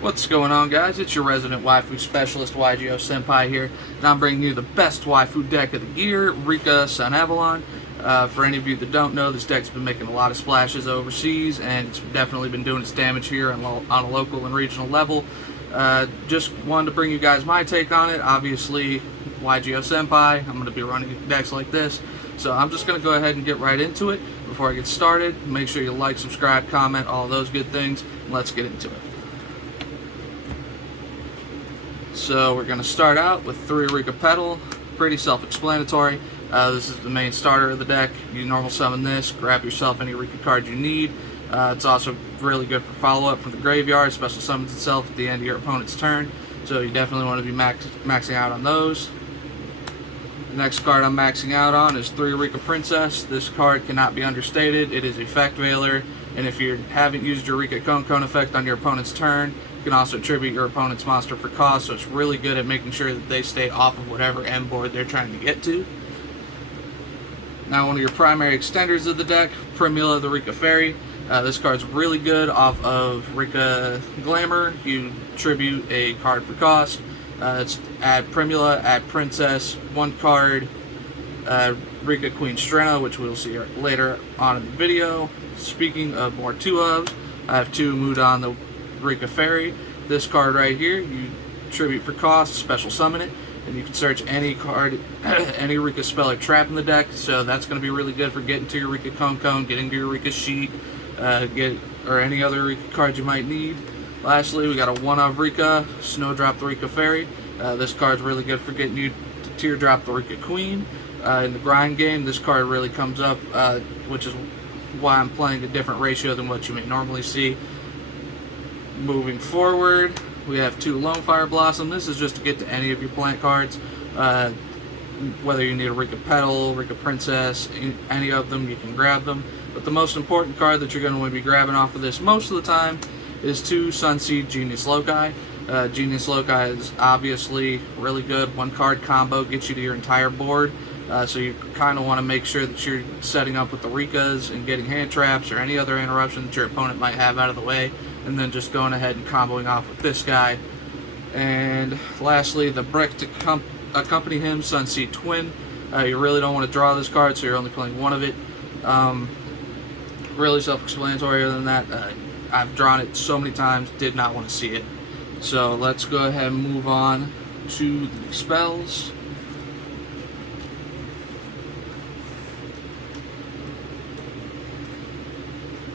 What's going on, guys? It's your resident waifu specialist, YGO Senpai here, and I'm bringing you the best waifu deck of the year, Rika Sun Avalon. For any of you that don't know, this deck's been making a lot of splashes overseas, and it's definitely been doing its damage here on a local and regional level. Just wanted to bring you guys my take on it. Obviously, YGO Senpai, I'm going to be running decks like this, so I'm just going to go ahead and get right into it. Before I get started, make sure you like, subscribe, comment, all those good things, and let's get into it. So we're going to start out with 3 Rika Petal, pretty self-explanatory. This is the main starter of the deck. You normal summon this, grab yourself any Rika card you need. It's also really good for follow-up from the graveyard. Special summons itself at the end of your opponent's turn, so you definitely want to be maxing out on those. The next card I'm maxing out on is 3 Rika Princess. This card cannot be understated. It is Effect Veiler, and if you haven't used your Rika Konkon effect on your opponent's turn, you can also tribute your opponent's monster for cost, so it's really good at making sure that they stay off of whatever end board they're trying to get to. Now, one of your primary extenders of the deck, Primula the Rika Fairy. This card's really good off of Rika Glamour. You tribute a card for cost. It's add Primula, add Princess, 1 card, Rika Queen Strenna, which we'll see later on in the video. Speaking of more 2-ofs, I have 2 Mudan the Rika Fairy. This card right here, you tribute for cost, special summon it, and you can search any card, any Rika spell or trap in the deck, so that's going to be really good for getting to your Rika Konkon, getting to your Rika Sheet, or any other Rika cards you might need. Lastly, we got a 1-of Rika, Snowdrop the Rika Fairy. This card's really good for getting you to Teardrop the Rika Queen. In the grind game, this card really comes up, which is why I'm playing a different ratio than what you may normally see. Moving forward, we have 2 Lone Fire Blossom. This is just to get to any of your plant cards. Whether you need a Rika Petal, Rika Princess, any of them, you can grab them. But the most important card that you're going to be grabbing off of this most of the time is 2 Sunseed Genius Loci. Genius Loci is obviously really good. 1 card combo gets you to your entire board. So you kind of want to make sure that you're setting up with the Rikas and getting hand traps or any other interruption that your opponent might have out of the way, and then just going ahead and comboing off with this guy. And lastly, the brick to accompany him, Sunseed Twin. You really don't want to draw this card, so you're only playing 1 of it. Really self-explanatory. Other than that, I've drawn it so many times, did not want to see it. So let's go ahead and move on to the spells.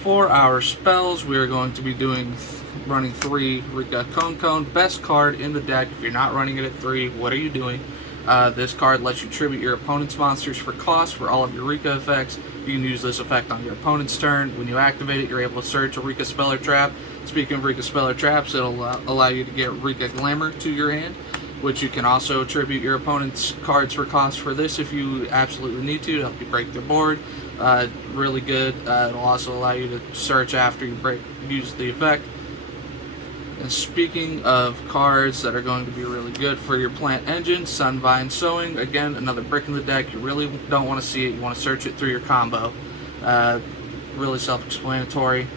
For our spells, we are going to be running 3 Rika Konkon. Best card in the deck. If you're not running it at 3, what are you doing? This card lets you tribute your opponent's monsters for cost for all of your Rika effects. You can use this effect on your opponent's turn. When you activate it, you're able to search a Rika spell or trap. Speaking of Rika spell or traps, it'll allow you to get Rika Glamour to your hand, which you can also tribute your opponent's cards for cost for this if you absolutely need to help you break their board. Really good. It'll also allow you to search after you use the effect. And speaking of cards that are going to be really good for your plant engine, Sunvine Sowing. Again, another brick in the deck. You really don't want to see it. You want to search it through your combo. Really self-explanatory.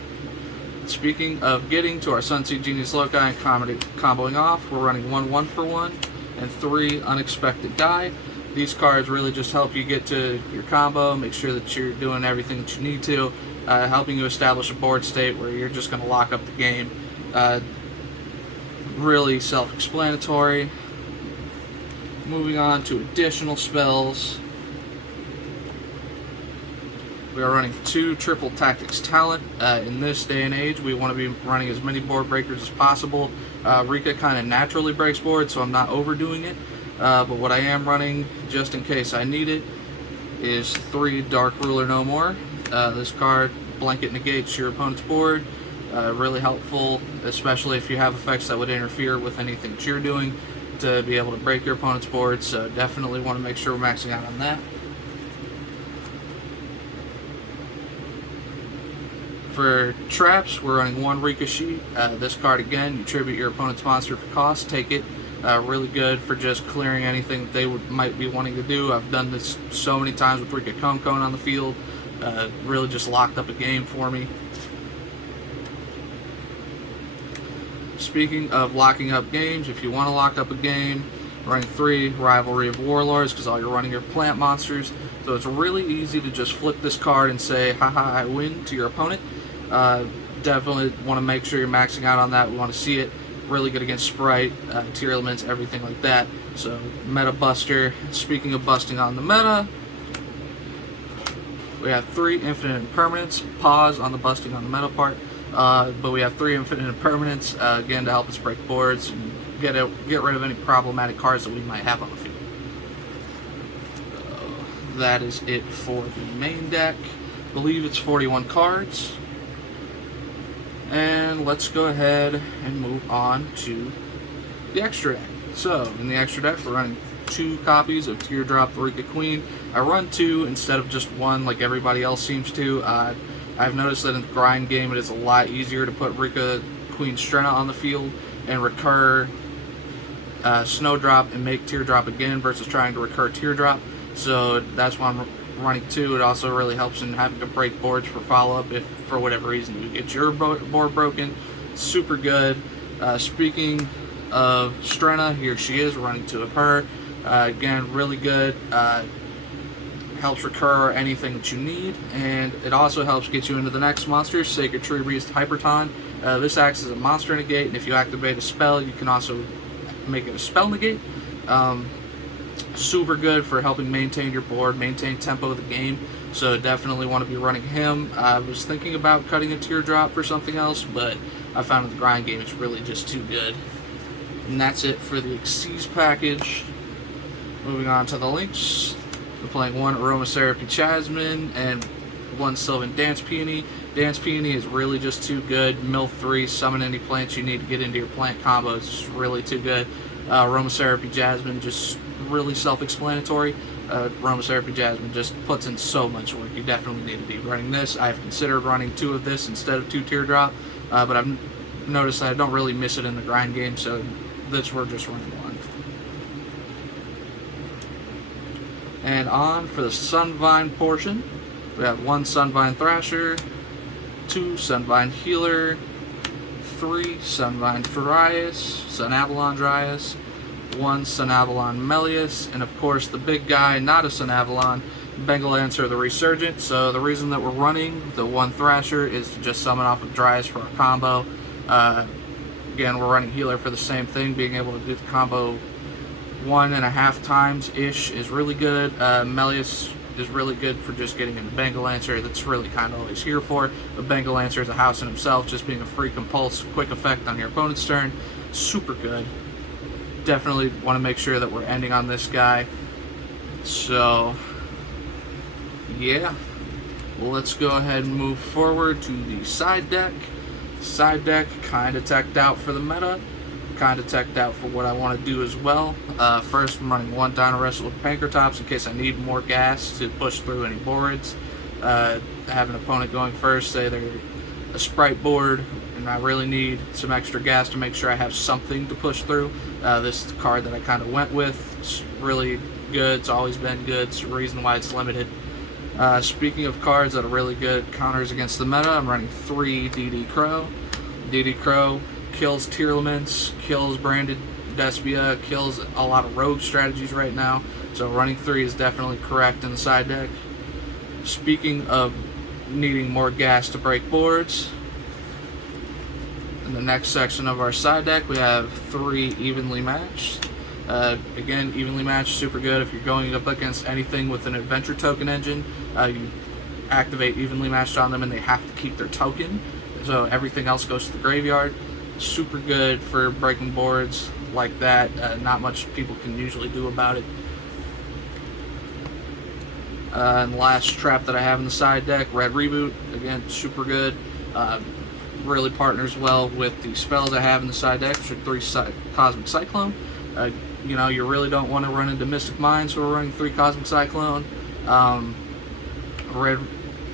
Speaking of getting to our Sunseed Genius Loci and comboing off, we're running 1 for 1 and 3 Unexpected Die. These cards really just help you get to your combo, make sure that you're doing everything that you need to, helping you establish a board state where you're just going to lock up the game. Really self-explanatory. Moving on to additional spells. We are running 2 Triple Tactics Talent. In this day and age, we want to be running as many board breakers as possible. Rika kind of naturally breaks boards, so I'm not overdoing it. But what I am running, just in case I need it, is 3 Dark Ruler No More. This card blanket negates your opponent's board. Really helpful, especially if you have effects that would interfere with anything that you're doing, to be able to break your opponent's board. So definitely want to make sure we're maxing out on that. For traps, we're running 1 Rika Sheet. This card, again, you tribute your opponent's monster for cost, take it. Really good for just clearing anything that they might be wanting to do. I've done this so many times with Rika Konkon on the field. Really just locked up a game for me. Speaking of locking up games, if you want to lock up a game, running 3 Rivalry of Warlords, because all you're running are plant monsters. So it's really easy to just flip this card and say, haha, I win to your opponent. Definitely want to make sure you're maxing out on that. We want to see it. Really good against Sprite, tier elements, everything like that. So, Meta Buster. Speaking of busting on the meta, we have 3 infinite impermanents. Pause on the busting on the meta part. But we have 3 infinite impermanents, again, to help us break boards and get rid of any problematic cards that we might have on the field. That is it for the main deck. I believe it's 41 cards. And let's go ahead and move on to the extra deck. So, in the extra deck, we're running 2 copies of Teardrop Rika Queen. I run 2 instead of just 1 like everybody else seems to. I've noticed that in the grind game it is a lot easier to put Rika Queen Strenna on the field and recur Snowdrop and make Teardrop again versus trying to recur Teardrop. So that's why I'm running 2. It also really helps in having to break boards for follow-up if for whatever reason you get your board broken. Super good. Speaking of Strenna, here she is, running 2 of her. Again, really good. Helps recur anything that you need, and it also helps get you into the next monster, Sacred Tree Beast Hyperton. This acts as a monster negate, and if you activate a spell, you can also make it a spell negate. Super good for helping maintain your board, maintain tempo of the game, so definitely want to be running him. I was thinking about cutting a Teardrop for something else, but I found in the grind game it's really just too good. And that's it for the Xyz package. Moving on to the links. We're playing 1 Aromatherapy Jasmine and 1 Sylvan Dance Peony. Dance Peony is really just too good. Mill 3, summon any plants you need to get into your plant combos. It's really too good. Aromatherapy Jasmine, just really self-explanatory. Aromatherapy Jasmine just puts in so much work. You definitely need to be running this. I've considered running 2 of this instead of 2 Teardrop, but I've noticed that I don't really miss it in the grind game, so this we're just running 1. And on for the Sunvine portion, we have 1 Sunvine Thrasher, 2 Sunvine Healer, 3 Sunvine Dryas, Sunavalon Dryas, 1 Sunavalon Melius, and of course the big guy, not a Sunavalon, Bengal Answer the Resurgent. So the reason that we're running the 1 Thrasher is to just summon off of Dryas for our combo. Again, we're running Healer for the same thing, being able to do the combo 1.5 times-ish is really good. Melius is really good for just getting into Bengal Answer. That's really kind of all he's here for. But Bengal Answer is a house in himself, just being a free compulse, quick effect on your opponent's turn. Super good. Definitely want to make sure that we're ending on this guy. So, yeah. Let's go ahead and move forward to the side deck. Side deck, kind of teched out for the meta. Kind of teched out for what I want to do as well. First, I'm running 1 Dino Wrestle with Pankratops in case I need more gas to push through any boards. Have an opponent going first, say they're a Sprite board, and I really need some extra gas to make sure I have something to push through. This is the card that I kind of went with. It's really good. It's always been good. It's the reason why it's limited. Speaking of cards that are really good counters against the meta, I'm running 3 DD Crow. DD Crow kills Tearlaments, kills Branded Despia, kills a lot of rogue strategies right now. So running 3 is definitely correct in the side deck. Speaking of needing more gas to break boards, in the next section of our side deck we have 3 Evenly Matched. Again, Evenly Matched, super good if you're going up against anything with an Adventure Token engine. You activate Evenly Matched on them and they have to keep their token, so everything else goes to the graveyard. Super good for breaking boards like that. Not much people can usually do about it. And last trap that I have in the side deck, Red Reboot. Again, super good. Really partners well with the spells I have in the side deck, which are 3 Cosmic Cyclone. You know, you really don't want to run into Mystic Mine, so we're running 3 Cosmic Cyclone. Red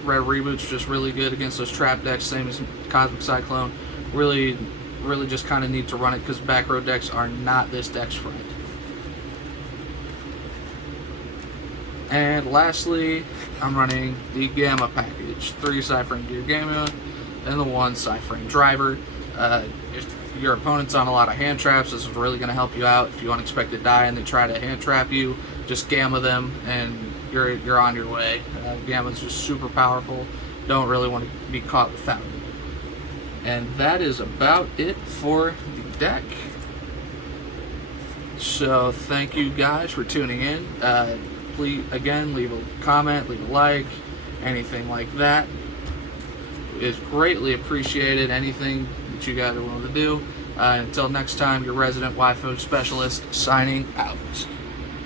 Reboot's just really good against those trap decks, same as Cosmic Cyclone. Really just kind of need to run it because back row decks are not this deck's friend. And lastly, I'm running the Gamma package. 3 Cyphering Gear Gamma and the 1 Cyphering Driver. If your opponent's on a lot of hand traps, this is really going to help you out. If you unexpected die and they try to hand trap you, just gamma them and you're on your way. Gamma's just super powerful. Don't really want to be caught without it. And that is about it for the deck. So thank you guys for tuning in. Please, again, leave a comment, leave a like, anything like that is greatly appreciated. Anything that you guys are willing to do. Until next time, your resident waifu specialist signing out.